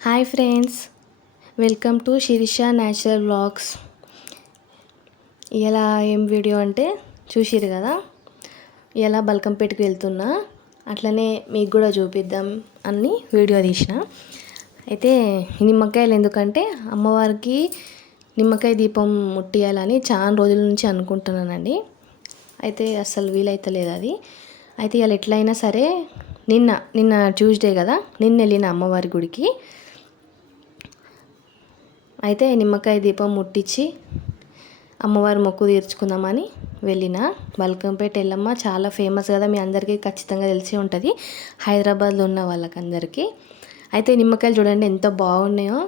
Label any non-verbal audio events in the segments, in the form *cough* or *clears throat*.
Hi friends welcome to Sirisha natural blogs ఇలా ఏం video అంటే చూసిరు కదా? ఇలా బల్కంపేటకి వెళ్తున్నా అట్లనే మీకు కూడా చూపిద్దాం అని వీడియో తీసిన. అయితే నిమ్మకాయలు ఎందుకంటే అమ్మవారికి నిమ్మకాయ దీపం ముట్టియాలని చాలా రోజుల నుంచి అనుకుంటున్నానండి. అయితే అసలు వీలైతలేదు అది. అయితే ఇలా ఎట్లయినా సరే నిన్న నిన్న ట్యూస్డే కదా నిన్న వెళ్ళిన అమ్మవారి గుడికి. అయితే నిమ్మకాయ దీపం ముట్టించి అమ్మవారి మొక్కు తీర్చుకుందామని వెళ్ళిన. బల్కంపేట ఎల్లమ్మ చాలా ఫేమస్ కదా మీ అందరికీ ఖచ్చితంగా తెలిసి ఉంటుంది. హైదరాబాద్లో ఉన్న వాళ్ళకందరికీ. అయితే నిమ్మకాయలు చూడండి ఎంత బాగున్నాయో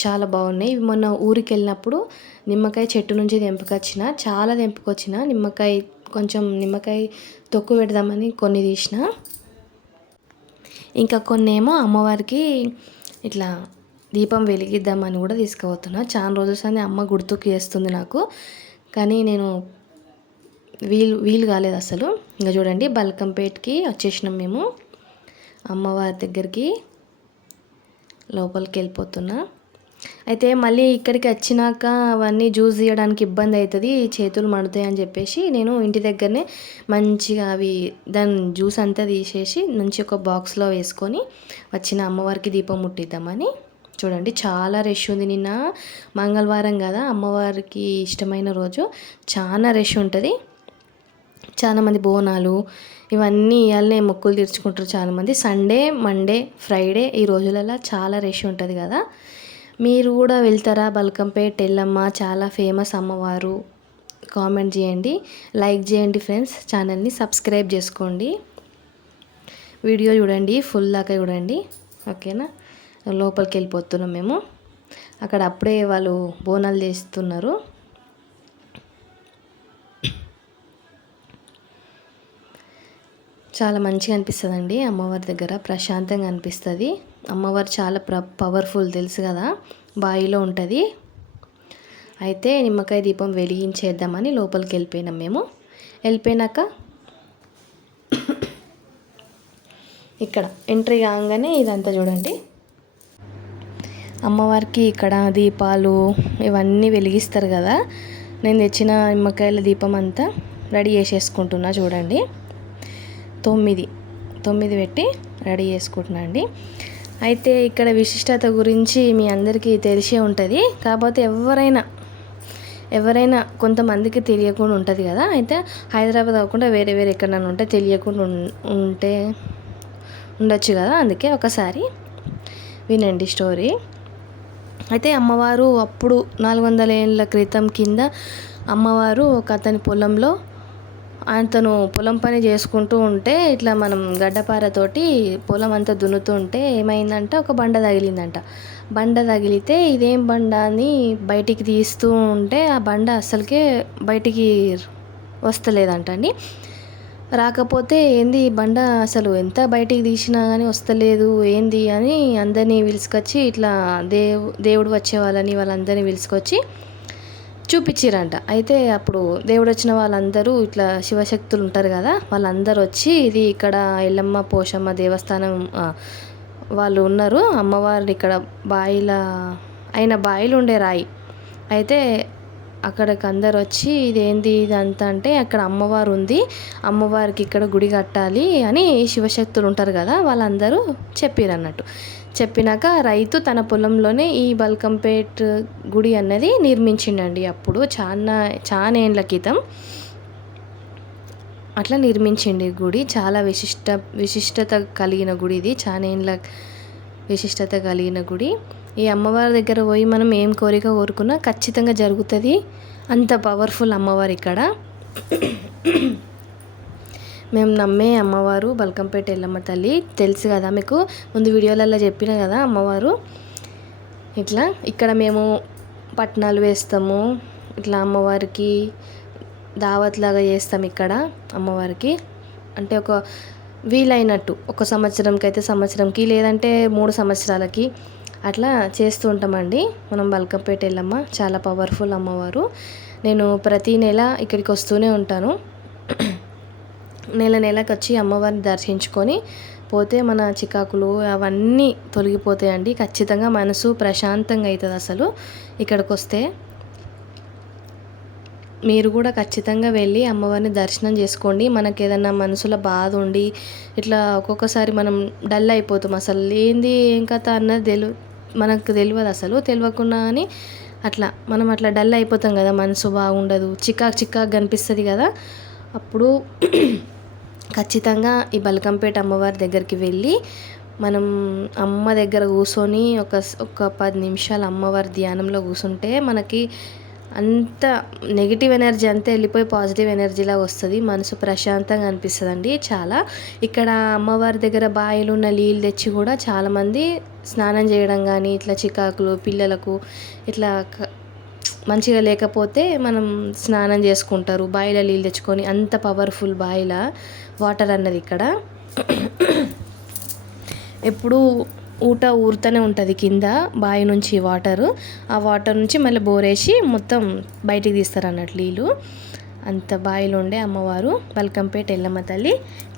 చాలా బాగున్నాయి. ఇవి మొన్న ఊరికి వెళ్ళినప్పుడు నిమ్మకాయ చెట్టు నుంచి తెంపుకొచ్చిన చాలా తెంపుకొచ్చిన. నిమ్మకాయ కొంచెం నిమ్మకాయ తొక్కు పెడదామని కొన్ని తీసిన. ఇంకా కొన్ని ఏమో అమ్మవారికి ఇట్లా దీపం వెలిగిద్దామని కూడా తీసుకుపోతున్నా. చాలా రోజులు సంది అమ్మ గుర్తుకు చేస్తుంది నాకు. కానీ నేను వీలు వీలు కాలేదు అసలు. ఇంకా చూడండి బల్కంపేట్కి వచ్చేసినాం మేము. అమ్మవారి దగ్గరికి లోపలికి వెళ్ళిపోతున్నా. అయితే మళ్ళీ ఇక్కడికి వచ్చినాక అవన్నీ జ్యూస్ తీయడానికి ఇబ్బంది అవుతుంది చేతులు మడుతాయి అని చెప్పేసి నేను ఇంటి దగ్గరనే మంచిగా అవి దాని జ్యూస్ అంతా తీసేసి మంచి ఒక బాక్స్లో వేసుకొని వచ్చిన అమ్మవారికి దీపం ముట్టిద్దామని. చూడండి చాలా రష్ ఉంది. నిన్న మంగళవారం కదా అమ్మవారికి ఇష్టమైన రోజు. చాలా రష్ ఉంటుంది. చాలామంది బోనాలు ఇవన్నీ ఇవాళనే మొక్కులు తీర్చుకుంటారు చాలామంది సండే మండే ఫ్రైడే ఈ రోజులలో చాలా రష్ ఉంటుంది కదా. మీరు కూడా వెళ్తారా? బల్కంపేట్ ఎల్లమ్మ చాలా ఫేమస్ అమ్మవారు. కామెంట్ చేయండి. లైక్ చేయండి ఫ్రెండ్స్. ఛానల్ని సబ్స్క్రైబ్ చేసుకోండి. వీడియో చూడండి ఫుల్ దాకా చూడండి. ఓకేనా? లోపలికి వెళ్ళిపోతున్నాం మేము. అక్కడ అప్పుడే వాళ్ళు బోనాలు చేస్తున్నారు. చాలా మంచిగా అనిపిస్తుందండి అమ్మవారి దగ్గర ప్రశాంతంగా అనిపిస్తుంది. అమ్మవారు చాలా ప్ర పవర్ఫుల్ తెలుసు కదా బావిలో ఉంటుంది. అయితే నిమ్మకాయ దీపం వెలిగించేద్దామని లోపలికి వెళ్ళిపోయినాం మేము. వెళ్ళిపోయినాక ఇక్కడ ఎంట్రీ కాగానే ఇదంతా చూడండి. అమ్మవారికి ఇక్కడ దీపాలు ఇవన్నీ వెలిగిస్తారు కదా. నేను తెచ్చిన నిమ్మకాయల దీపం అంతా రెడీ చేసేసుకుంటున్నా చూడండి. తొమ్మిది తొమ్మిది పెట్టి రెడీ చేసుకుంటున్నా అండి. అయితే ఇక్కడ విశిష్టత గురించి మీ అందరికీ తెలిసే ఉంటుంది. కాకపోతే ఎవరైనా ఎవరైనా కొంతమందికి తెలియకుండా ఉంటుంది కదా. అయితే హైదరాబాద్ అవ్వకుండా వేరే వేరే ఎక్కడైనా ఉంటే తెలియకుండా ఉంటే ఉండొచ్చు కదా. అందుకే ఒకసారి వినండి స్టోరీ. అయితే అమ్మవారు అప్పుడు నాలుగు వందల ఏళ్ళ క్రితం కింద అమ్మవారు ఒక అతని పొలంలో అతను పొలం పని చేసుకుంటూ ఉంటే ఇట్లా మనం గడ్డపారతోటి పొలం అంతా దున్నుతూ ఉంటే ఏమైందంటే ఒక బండ తగిలిందంట. బండ తగిలితే ఇదేం బండ అని బయటికి తీస్తూ ఉంటే ఆ బండ అస్సలకే బయటికి వస్తలేదంట అండి. రాకపోతే ఏంది బండ అసలు ఎంత బయటికి తీసినా కానీ వస్తలేదు ఏంది అని అందరినీ పిలుచుకొచ్చి ఇట్లా దేవు దేవుడు వచ్చే వాళ్ళని వాళ్ళందరినీ పిలుచుకొచ్చి చూపించారంట అయితే అప్పుడు దేవుడు వచ్చిన వాళ్ళందరూ ఇట్లా శివశక్తులు ఉంటారు కదా వాళ్ళందరూ వచ్చి ఇది ఇక్కడ ఎల్లమ్మ పోషమ్మ దేవస్థానం వాళ్ళు ఉన్నారు. అమ్మవారు ఇక్కడ బాయిల అయిన బాయిలు ఉండే రాయి. అయితే అక్కడికి అందరు వచ్చి ఇదేంది ఇదంతా అంటే అక్కడ అమ్మవారు ఉంది అమ్మవారికి ఇక్కడ గుడి కట్టాలి అని శివశక్తులు ఉంటారు కదా వాళ్ళందరూ చెప్పారు అన్నట్టు చెప్పినాక రైతు తన పొలంలోనే ఈ బల్కంపేట్ గుడి అన్నది నిర్మించిండండి. అప్పుడు చాలా చాలా ఏండ్ల క్రితం అట్లా నిర్మించిండి గుడి. చాలా విశిష్ట విశిష్టత కలిగిన గుడి ఇది చాలా ఏండ్ల విశిష్టత కలిగిన గుడి. ఈ అమ్మవారి దగ్గర పోయి మనం ఏం కోరిక కోరుకున్నా ఖచ్చితంగా జరుగుతుంది. అంత పవర్ఫుల్ అమ్మవారు ఇక్కడ. మేము నమ్మే అమ్మవారు బల్కంపేట ఎల్లమ్మ తల్లి. తెలుసు కదా మీకు ముందు వీడియోలలో చెప్పిన కదా అమ్మవారు. ఇట్లా ఇక్కడ మేము పట్నాలు వేస్తాము. ఇట్లా అమ్మవారికి దావత్ లాగా చేస్తాం ఇక్కడ అమ్మవారికి. అంటే ఒక వీలైనట్టు ఒక సంవత్సరంకి అయితే సంవత్సరంకి లేదంటే మూడు సంవత్సరాలకి. అట్లా చేస్తూ ఉంటామండి. మనం బల్కంపేట ఎల్లమ్మ చాలా పవర్ఫుల్ అమ్మవారు. నేను ప్రతి నెల ఇక్కడికి వస్తూనే ఉంటాను. నెల నెలకు వచ్చి అమ్మవారిని దర్శించుకొని పోతే మన చికాకులు అవన్నీ తొలగిపోతాయండి. ఖచ్చితంగా మనసు ప్రశాంతంగా అవుతుంది అసలు ఇక్కడికి వస్తే మీరు కూడా ఖచ్చితంగా వెళ్ళి అమ్మవారిని దర్శనం చేసుకోండి. మనకి ఏదన్నా మనసులో బాధ ఉండి ఇట్లా ఒక్కొక్కసారి మనం డల్ అయిపోతాం. అసలు ఏంది ఏం కథ అన్నది తెలు మనకు తెలియదు అసలు తెలియకుండా అని అట్లా మనం అట్లా డల్ అయిపోతాం కదా మనసు బాగుండదు చికాకు చికాకు కనిపిస్తుంది కదా. అప్పుడు *clears throat* ఖచ్చితంగా ఈ బలకంపేట అమ్మవారి దగ్గరికి వెళ్ళి మనం అమ్మ దగ్గర కూర్చొని ఒక ఒక పది నిమిషాలు అమ్మవారి ధ్యానంలో కూర్చుంటే మనకి అంత నెగిటివ్ ఎనర్జీ అంతా వెళ్ళిపోయి పాజిటివ్ ఎనర్జీలా వస్తుంది. మనసు ప్రశాంతంగా అనిపిస్తుంది అండి చాలా. ఇక్కడ అమ్మవారి దగ్గర బాయిలు ఉన్న నీళ్ళు తెచ్చి కూడా చాలామంది స్నానం చేయడం కానీ ఇట్లా చికాకులు పిల్లలకు ఇట్లా మంచిగా లేకపోతే మనం స్నానం చేసుకుంటారు. బాయిల నీళ్ళు తెచ్చుకొని అంత పవర్ఫుల్ బావిల వాటర్ అన్నది ఇక్కడ. ఎప్పుడూ ఊట ఊరుతూనే ఉంటుంది కింద బావి నుంచి వాటరు. ఆ వాటర్ నుంచి మళ్ళీ బోరేసి మొత్తం బయటికి తీస్తారు అన్నట్టు నీళ్ళు అంత బావిలో ఉండే అమ్మవారు బల్కంపేట ఎల్లమ్మ తల్లి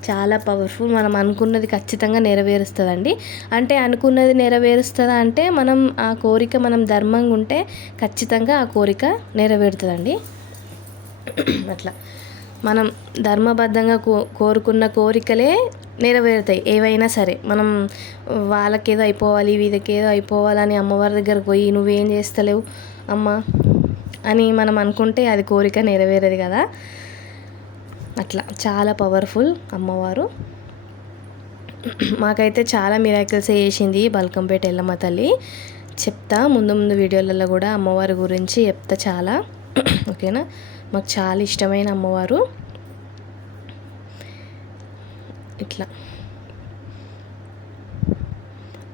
చాలా పవర్ఫుల్. మనం అనుకున్నది ఖచ్చితంగా నెరవేరుస్తుందండి. అంటే అనుకున్నది నెరవేరుస్తుందా అంటే మనం ఆ కోరిక మనం ధర్మంగా ఉంటే ఖచ్చితంగా ఆ కోరిక నెరవేరుతుందండి. అట్లా. మనం ధర్మబద్ధంగా కో కోరుకున్న కోరికలే నెరవేరుతాయి. ఏవైనా సరే మనం వాళ్ళకేదో అయిపోవాలి వీళ్ళకేదో అయిపోవాలని అమ్మవారి దగ్గరకు పోయి నువ్వేం చేస్తలేవు అమ్మ అని మనం అనుకుంటే అది కోరిక నెరవేరదు కదా. అట్లా చాలా పవర్ఫుల్ అమ్మవారు. మాకైతే చాలా మిరాకిల్స్ చేసింది బల్కంపేట ఎల్లమ్మ తల్లి. చెప్తా ముందు ముందు వీడియోలలో కూడా అమ్మవారి గురించి చెప్తా చాలా. ఓకేనా? మాకు చాలా ఇష్టమైన అమ్మవారు. ఇట్లా.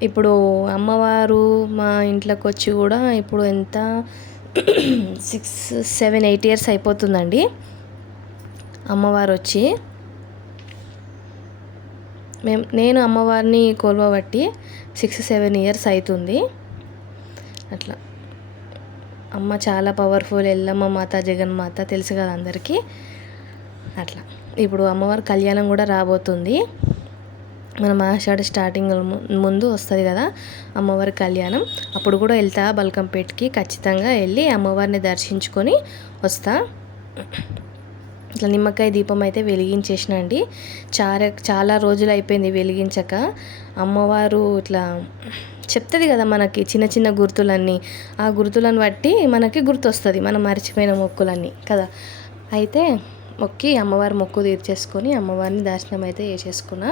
ఇప్పుడు అమ్మవారు మా ఇంట్లోకి వచ్చి కూడా ఇప్పుడు ఎంత సిక్స్ సెవెన్ ఎయిట్ ఇయర్స్ అయిపోతుందండి. అమ్మవారు వచ్చి మేము నేను అమ్మవారిని కొలవబట్టి సిక్స్ సెవెన్ ఇయర్స్ అవుతుంది అట్లా. అమ్మ చాలా పవర్ఫుల్ ఎల్లమ్మ మాత జగన్మాత తెలుసు కదా అందరికీ. అట్లా. ఇప్పుడు అమ్మవారి కళ్యాణం కూడా రాబోతుంది. మనం ఆషాఢ స్టార్టింగ్ ముందు వస్తుంది కదా అమ్మవారి కళ్యాణం. అప్పుడు కూడా వెళ్తా బల్కంపేటకి ఖచ్చితంగా వెళ్ళి అమ్మవారిని దర్శించుకొని వస్తా. ఇట్లా నిమ్మకాయ దీపం అయితే వెలిగించేసినండి. చాలా చాలా రోజులు అయిపోయింది వెలిగించక. అమ్మవారు ఇట్లా చెప్తుంది కదా మనకి చిన్న చిన్న గుర్తులన్నీ. ఆ గుర్తులను బట్టి మనకి గుర్తొస్తుంది మనం మర్చిపోయిన మొక్కులన్నీ కదా? అయితే మొక్కి అమ్మవారి మొక్కు తీర్చేసుకొని అమ్మవారిని దర్శనం అయితే చేసేసుకున్నా.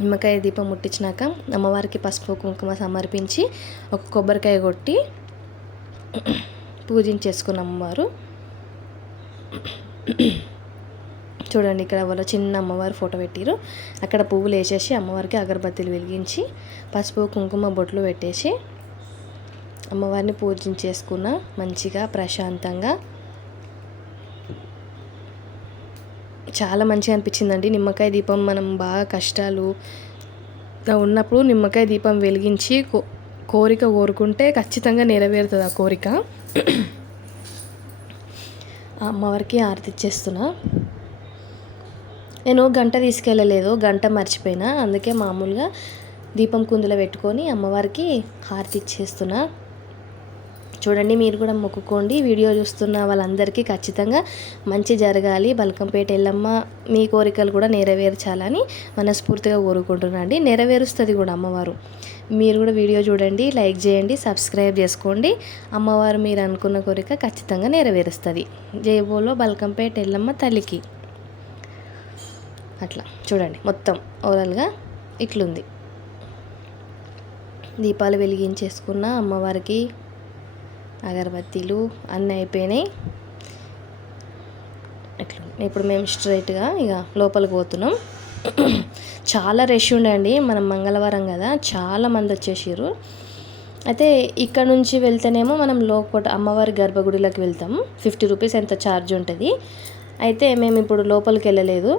నిమ్మకాయ దీపం ముట్టించినాక అమ్మవారికి పసుపు కుంకుమ సమర్పించి ఒక కొబ్బరికాయ కొట్టి పూజించేసుకున్న అమ్మవారు. చూడండి ఇక్కడ వాళ్ళ చిన్న అమ్మవారి ఫోటో పెట్టిరు అక్కడ పువ్వులు వేసేసి అమ్మవారికి అగరబత్తీలు వెలిగించి పసుపు కుంకుమ బొట్లు పెట్టేసి అమ్మవారిని పూజించేసుకున్న మంచిగా ప్రశాంతంగా. చాలా మంచిగా అనిపించిందండి. నిమ్మకాయ దీపం మనం బాగా కష్టాలు ఉన్నప్పుడు నిమ్మకాయ దీపం వెలిగించి కో కోరిక కోరుకుంటే ఖచ్చితంగా నెరవేరుతుంది ఆ కోరిక. అమ్మవారికి ఆరతి ఇచ్చేస్తున్నా నేను గంట తీసుకెళ్ళలేదు గంట మర్చిపోయినా. అందుకే మామూలుగా దీపం కుందులో పెట్టుకొని అమ్మవారికి హారతి ఇచ్చేస్తున్నా. చూడండి మీరు కూడా మొక్కుకోండి. వీడియో చూస్తున్న వాళ్ళందరికీ ఖచ్చితంగా మంచి జరగాలి. బల్కంపేట ఎల్లమ్మ మీ కోరికలు కూడా నెరవేర్చాలని మనస్ఫూర్తిగా కోరుకుంటున్నాను అండి. నెరవేరుస్తుంది కూడా అమ్మవారు. మీరు కూడా వీడియో చూడండి లైక్ చేయండి సబ్స్క్రైబ్ చేసుకోండి. అమ్మవారు మీరు అనుకున్న కోరిక ఖచ్చితంగా నెరవేరుస్తుంది. జయబోలో బల్కంపేట ఎల్లమ్మ తల్లికి. అట్లా. చూడండి మొత్తం ఓవరాల్గా ఇట్లుంది. దీపాలు వెలిగించేసుకున్న అమ్మవారికి అగరబత్తీలు అన్నీ అయిపోయినాయి. ఇట్లా ఇప్పుడు మేము స్ట్రైట్గా ఇక లోపలికి పోతున్నాం. చాలా రష్ ఉండండి మనం మంగళవారం కదా చాలా మంది వచ్చేసారు అయితే ఇక్కడ నుంచి వెళ్తేనేమో మనం లోపల అమ్మవారి గర్భగుడిలోకి వెళ్తాం. ఫిఫ్టీ రూపీస్ ఎంత ఛార్జ్ ఉంటుంది. అయితే మేము ఇప్పుడు లోపలికి వెళ్ళలేదు.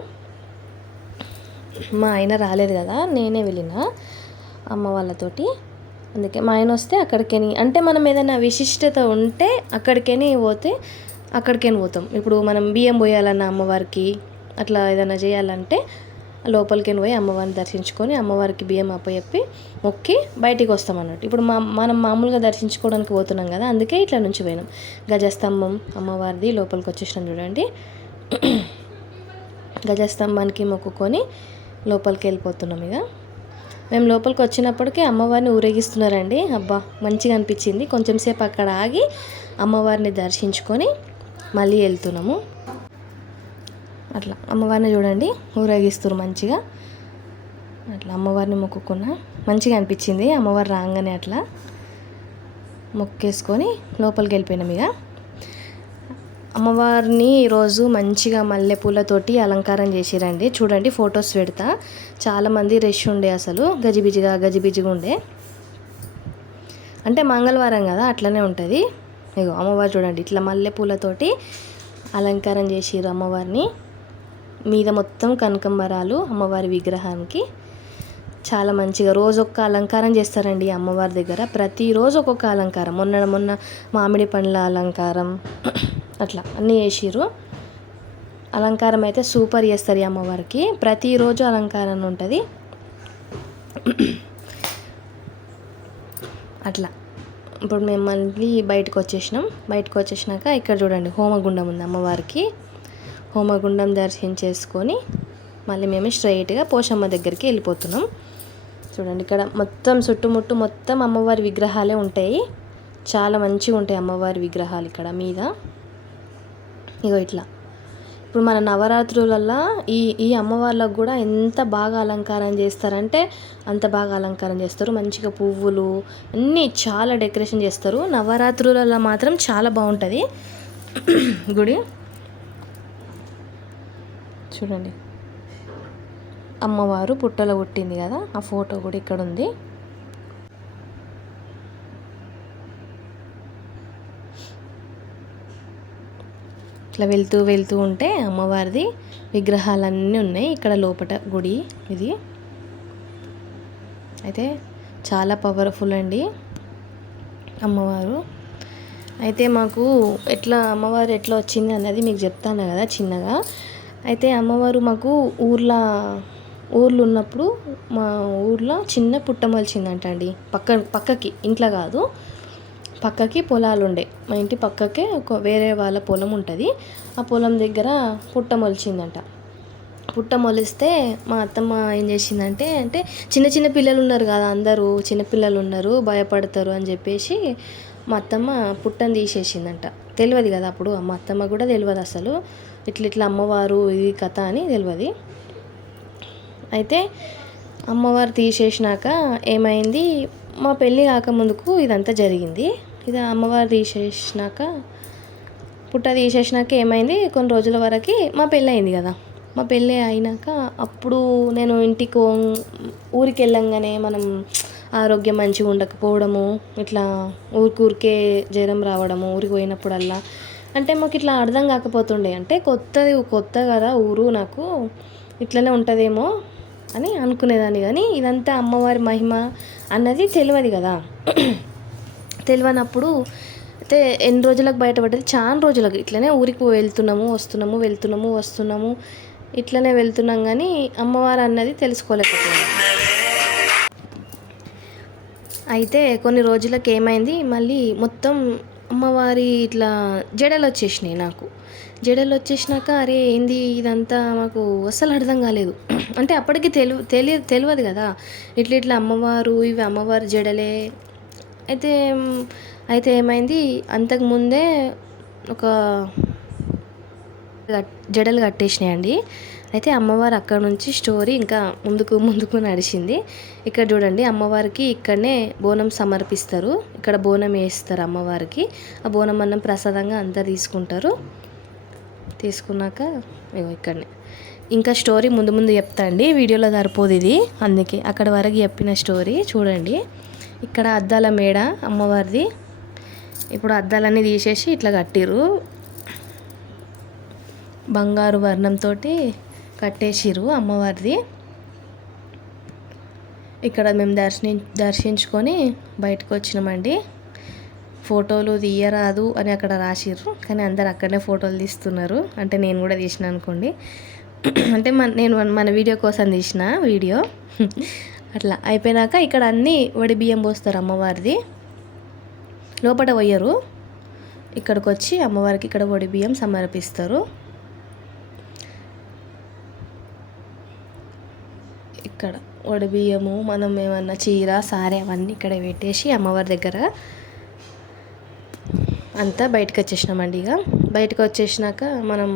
మా ఆయన రాలేదు కదా నేనే వెళ్ళిన అమ్మ వాళ్ళతోటి. అందుకే మా ఆయన వస్తే అక్కడికని అంటే మనం ఏదైనా విశిష్టత ఉంటే అక్కడికని పోతే అక్కడికని పోతాం. ఇప్పుడు మనం బియ్యం పోయాలన్న అమ్మవారికి అట్లా ఏదైనా చేయాలంటే లోపలికి పోయి అమ్మవారిని దర్శించుకొని అమ్మవారికి బియ్యం అప్పచెప్పి మొక్కి బయటికి వస్తాం అన్నట్టు. ఇప్పుడు మా మనం మామూలుగా దర్శించుకోవడానికి పోతున్నాం కదా అందుకే ఇట్లా నుంచి పోయినాం. గజస్తంభం అమ్మవారిది లోపలికి వచ్చేసినాం చూడండి. గజస్తంభానికి మొక్కుకొని లోపలికి వెళ్ళిపోతున్నాం ఇక. మేము లోపలికి వచ్చినప్పటికీ అమ్మవారిని ఊరేగిస్తున్నారండి. అబ్బా మంచిగా అనిపించింది. కొంచెం సేపు అక్కడ ఆగి అమ్మవారిని దర్శించుకొని మళ్ళీ వెళ్తున్నాము. అట్లా అమ్మవారిని చూడండి ఊరేగిస్తారు మంచిగా. అట్లా అమ్మవారిని మొక్కుకున్నా మంచిగా అనిపించింది. అమ్మవారు రాగానే అట్లా మొక్కేసుకొని లోపలికి వెళ్ళిపోయినాం ఇక. అమ్మవారిని ఈరోజు మంచిగా మల్లెపూలతోటి అలంకారం చేసిరండి. చూడండి ఫొటోస్ పెడతా. చాలామంది రష్ ఉండే అసలు. గజిబిజిగా గజిబిజిగా ఉండే. అంటే మంగళవారం కదా అట్లనే ఉంటుంది. ఇగో అమ్మవారు చూడండి ఇట్లా మల్లెపూలతోటి అలంకారం చేసిరు అమ్మవారిని. మీద మొత్తం కనకంబరాలు అమ్మవారి విగ్రహానికి. చాలా మంచిగా రోజు ఒక్క అలంకారం చేస్తారండి ఈ అమ్మవారి దగ్గర. ప్రతిరోజు ఒక్కొక్క అలంకారం. మొన్న మొన్న మామిడి పండ్ల అలంకారం. అట్లా అన్నీ వేసిర్రు. అలంకారం అయితే సూపర్ చేస్తారు ఈ అమ్మవారికి. ప్రతిరోజు అలంకారం ఉంటుంది. అట్లా. ఇప్పుడు మేము మళ్ళీ బయటకు వచ్చేసినాం. బయటకు వచ్చేసినాక ఇక్కడ చూడండి హోమగుండం ఉంది అమ్మవారికి. హోమగుండం దర్శనం చేసుకొని మళ్ళీ మేము స్ట్రైట్గా పోషమ్మ దగ్గరికి వెళ్ళిపోతున్నాం. చూడండి ఇక్కడ మొత్తం చుట్టుముట్టు మొత్తం అమ్మవారి విగ్రహాలే ఉంటాయి. చాలా మంచిగా ఉంటాయి అమ్మవారి విగ్రహాలు ఇక్కడ మీద. ఇగో ఇట్లా. ఇప్పుడు మన నవరాత్రులల్లో ఈ ఈ అమ్మవార్లకు కూడా ఎంత బాగా అలంకారం చేస్తారంటే అంత బాగా అలంకారం చేస్తారు. మంచిగా పువ్వులు అన్నీ చాలా డెకరేషన్ చేస్తారు. నవరాత్రులలో మాత్రం చాలా బాగుంటుంది. *clears throat* గుడి. చూడండి. అమ్మవారు పుట్టలో పుట్టింది కదా ఆ ఫోటో కూడా ఇక్కడ ఉంది ఇట్లా వెళ్తూ వెళ్తూ ఉంటే అమ్మవారిది విగ్రహాలన్నీ ఉన్నాయి ఇక్కడ లోపల గుడి ఇది. అయితే చాలా పవర్ఫుల్ అండి అమ్మవారు. అయితే మాకు ఎట్లా అమ్మవారు ఎట్లా వచ్చింది అన్నది మీకు చెప్తాను కదా చిన్నగా. అయితే అమ్మవారు మాకు ఊర్లో ఊర్లో ఉన్నప్పుడు మా ఊర్లో చిన్న పుట్టమొలిచిందంట అండి పక్క పక్కకి ఇంట్లో కాదు. పక్కకి పొలాలు ఉండే మా ఇంటి పక్కకే ఒక వేరే వాళ్ళ పొలం ఉంటుంది. ఆ పొలం దగ్గర పుట్ట మొలిచిందంట. పుట్ట మొలిస్తే మా అత్తమ్మ ఏం చేసిందంటే అంటే చిన్న చిన్న పిల్లలు ఉన్నారు కదా అందరూ చిన్నపిల్లలు ఉన్నారు భయపడతారు అని చెప్పేసి మా అత్తమ్మ పుట్టని తీసేసిందంట. తెలియదు కదా అప్పుడు మా అత్తమ్మ కూడా తెలియదు అసలు. ఇట్లా ఇట్లా అమ్మవారు ఇది కథ అని తెలియదు అయితే అమ్మవారు తీసేసినాక ఏమైంది మా పెళ్ళి కాకముందుకు ఇదంతా జరిగింది. ఇది అమ్మవారు తీసేసినాక పుట్ట తీసేసినాక ఏమైంది? కొన్ని రోజుల వరకు మా పెళ్ళి అయింది కదా. మా పెళ్ళి అయినాక అప్పుడు నేను ఇంటికి ఊరికి వెళ్ళంగానే మనం ఆరోగ్యం మంచిగా ఉండకపోవడము ఇట్లా ఊరికి ఊరికే జ్వరం రావడము ఊరికి పోయినప్పుడల్లా. అంటే మాకు ఇట్లా అర్థం కాకపోతుండే. అంటే కొత్తది కొత్త కదా ఊరు నాకు ఇట్లనే ఉంటుందేమో అని అనుకునేదాన్ని. కానీ ఇదంతా అమ్మవారి మహిమ అన్నది తెలియదు కదా. తెలియనప్పుడు అయితే ఎన్ని రోజులకు బయటపడ్డది? చాలా రోజులకు. ఇట్లనే ఊరికి వెళ్తున్నాము వస్తున్నాము వెళ్తున్నాము వస్తున్నాము. ఇట్లనే వెళ్తున్నాం కానీ అమ్మవారు అన్నది తెలుసుకోలేకపోయింది అయితే కొన్ని రోజులకు ఏమైంది? మళ్ళీ మొత్తం అమ్మవారి ఇట్లా జడలు వచ్చేసినాయి నాకు. జడలు వచ్చేసినాక అరే ఏంది ఇదంతా మాకు అస్సలు అర్థం కాలేదు. అంటే అప్పటికి తెలు తెలియదు తెలియదు కదా. ఇట్లా ఇట్లా అమ్మవారు ఇవి అమ్మవారి జడలే అయితే అయితే ఏమైంది? అంతకుముందే ఒక జడలు కట్టేసినాయండి. అయితే అమ్మవారు అక్కడ నుంచి స్టోరీ ఇంకా ముందుకు ముందుకు నడిచింది. ఇక్కడ చూడండి అమ్మవారికి ఇక్కడనే బోనం సమర్పిస్తారు. ఇక్కడ బోనం వేస్తారు అమ్మవారికి. ఆ బోనం అన్నం ప్రసాదంగా అంతా తీసుకుంటారు. తీసుకున్నాక ఇక్కడనే. ఇంకా స్టోరీ ముందు ముందు చెప్తా అండి. వీడియోలో సరిపోదు ఇది. అందుకే అక్కడ వరకు చెప్పిన స్టోరీ చూడండి. ఇక్కడ అద్దాల మేడ అమ్మవారిది. ఇప్పుడు అద్దాలన్నీ తీసేసి ఇట్లా కట్టిర్రు. బంగారు వర్ణంతో కట్టేసిర్రు అమ్మవారిది. ఇక్కడ మేము దర్శని దర్శించుకొని బయటకు వచ్చినామండి. ఫోటోలు తీయరాదు అని అక్కడ రాసిర్రు. కానీ అందరు అక్కడనే ఫోటోలు తీస్తున్నారు. అంటే నేను కూడా తీసిన అనుకోండి. అంటే మన నేను మన- మన వీడియో కోసం తీసిన వీడియో. అట్లా అయిపోయినాక ఇక్కడ అన్నీ వడి బియ్యం పోస్తారు అమ్మవారిది. లోపల పోయరు. ఇక్కడికి వచ్చి అమ్మవారికి ఇక్కడ వడి బియ్యం సమర్పిస్తారు. ఇక్కడ వడి బియ్యము మనం ఏమన్నా చీర సారీ అవన్నీ ఇక్కడ పెట్టేసి అమ్మవారి దగ్గర అంతా బయటకు వచ్చేసినామండి ఇక. బయటకు వచ్చేసినాక మనం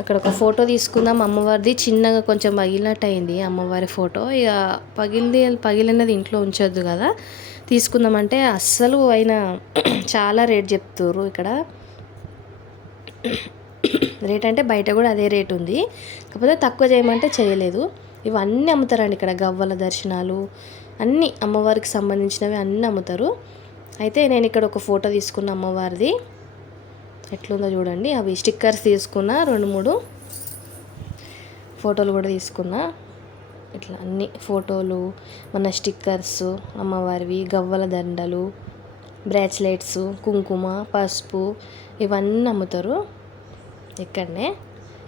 అక్కడ ఒక ఫోటో తీసుకుందాం అమ్మవారిది. చిన్నగా కొంచెం పగిలినట్టు అయింది అమ్మవారి ఫోటో. ఇక పగిలింది పగిలినది ఇంట్లో ఉంచొద్దు కదా. తీసుకుందామంటే అస్సలు అయినా *clears throat* చాలా రేట్ చెప్తున్నారు ఇక్కడ. *clears throat* రేట్ అంటే బయట కూడా అదే రేట్ ఉంది. కాకపోతే తక్కువ చేయమంటే చేయలేదు. ఇవన్నీ అమ్ముతారండి ఇక్కడ గవ్వల దర్శనాలు. అన్నీ అమ్మవారికి సంబంధించినవి అన్నీ అమ్ముతారు. అయితే నేను ఇక్కడ ఒక ఫోటో తీసుకున్న అమ్మవారిది. ఎట్లుందో చూడండి. అవి స్టిక్కర్స్ తీసుకున్నా రెండు మూడు ఫోటోలు కూడా తీసుకున్నా. ఇట్లా అన్ని ఫోటోలు మన స్టిక్కర్స్ అమ్మవారివి గవ్వల దండలు బ్రాచ్లెట్స్ కుంకుమ పసుపు ఇవన్నీ అమ్ముతారు ఇక్కడనే.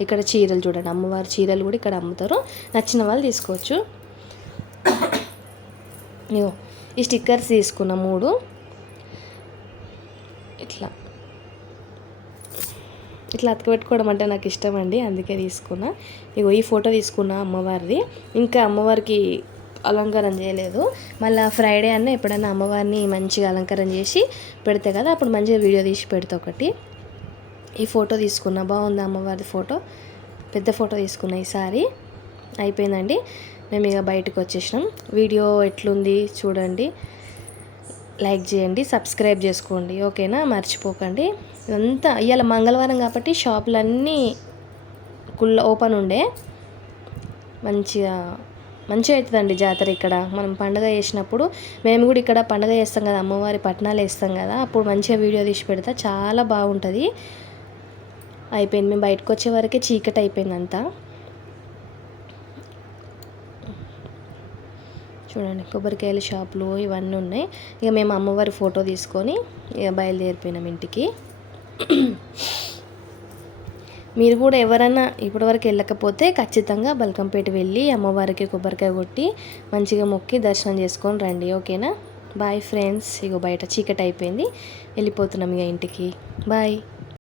ఇక్కడ చీరలు చూడండి. అమ్మవారి చీరలు కూడా ఇక్కడ అమ్ముతారు. నచ్చిన వాళ్ళు తీసుకోవచ్చు. ఈ స్టిక్కర్స్ తీసుకున్న మూడు. ఇట్లా. ఇట్లా అతకబెట్టుకోవడం అంటే నాకు ఇష్టం అండి అందుకే తీసుకున్నా. ఇగో ఈ ఫోటో తీసుకున్నా అమ్మవారిది. ఇంకా అమ్మవారికి అలంకారం చేయలేదు. మళ్ళీ ఫ్రైడే అన్న ఎప్పుడైనా అమ్మవారిని మంచిగా అలంకారం చేసి పెడితే కదా అప్పుడు మంచిగా వీడియో తీసి పెడితే ఒకటి. ఈ ఫోటో తీసుకున్నా బాగుంది అమ్మవారి ఫోటో. పెద్ద ఫోటో తీసుకున్నా ఈసారి అయిపోయిందండి. మేము ఇక బయటకు వచ్చేసినాం. వీడియో ఎట్లుంది చూడండి. లైక్ చేయండి సబ్స్క్రైబ్ చేసుకోండి. ఓకేనా? మర్చిపోకండి. ఇదంతా ఇవాళ మంగళవారం కాబట్టి షాపులన్నీ కుల్ల ఓపెన్ ఉండే. మంచిగా మంచిగా అవుతుందండి జాతర ఇక్కడ. మనం పండగ చేసినప్పుడు మేము కూడా ఇక్కడ పండగ చేస్తాం కదా అమ్మవారి పట్నాలు వేస్తాం కదా అప్పుడు మంచిగా వీడియో తీసి పెడతా. చాలా బాగుంటుంది. అయిపోయింది. మేము బయటకు వచ్చే వరకే చీకటి అయిపోయింది అంతా చూడండి కొబ్బరికాయల షాపులు ఇవన్నీ ఉన్నాయి. ఇక మేము అమ్మవారి ఫోటో తీసుకొని ఇక బయలుదేరిపోయినాం ఇంటికి. మీరు కూడా ఎవరైనా ఇప్పటివరకు వెళ్ళకపోతే ఖచ్చితంగా బల్కంపేట వెళ్ళి అమ్మవారికి కొబ్బరికాయ కొట్టి మంచిగా మొక్కి దర్శనం చేసుకొని రండి ఓకేనా? బాయ్ ఫ్రెండ్స్ ఇగో బయట చీకటి అయిపోయింది. వెళ్ళిపోతున్నాం ఇక ఇంటికి. బాయ్.